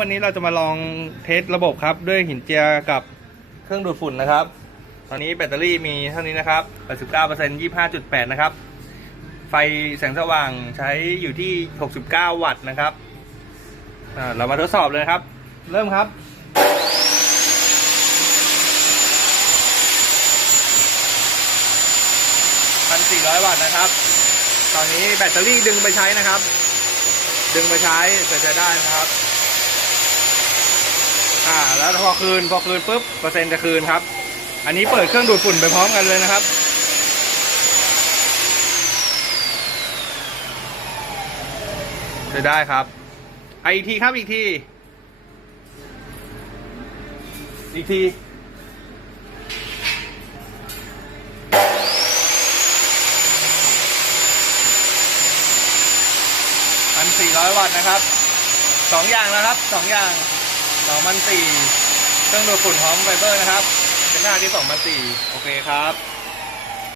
วันนี้เราจะมาลองเทสระบบครับด้วยหินเจียกับเครื่องดูดฝุ่นนะครับ ตอนนี้แบตเตอรี่มีเท่านี้นะครับ 89% 25.8 นะครับ ไฟแสงสว่างใช้อยู่ที่ 69 วัตต์นะครับ เรามาทดสอบเลยครับ เริ่มครับ1,400วัตต์นะครับ ตอนนี้แบตเตอรี่ดึงไปใช้นะครับ ดึงไปใช้ใช้ได้นะครับ อ่า แล้วพอคืนพอคืนปุ๊บเปอร์เซ็นต์จะคืนครับ อันนี้เปิดเครื่องดูดฝุ่นไปพร้อมกันเลยนะครับจะได้ครับอะอีกทีครับอีกที อีกทีพันสี่ร้อยวัตต์นะครับสองอย่างนะครับสองอย่าง สองพันสี่เครื่องดูดฝุ่นพร้อมไฟเบอร์นะครับเป็นหน้าที่สองพันสี่โอเคครับ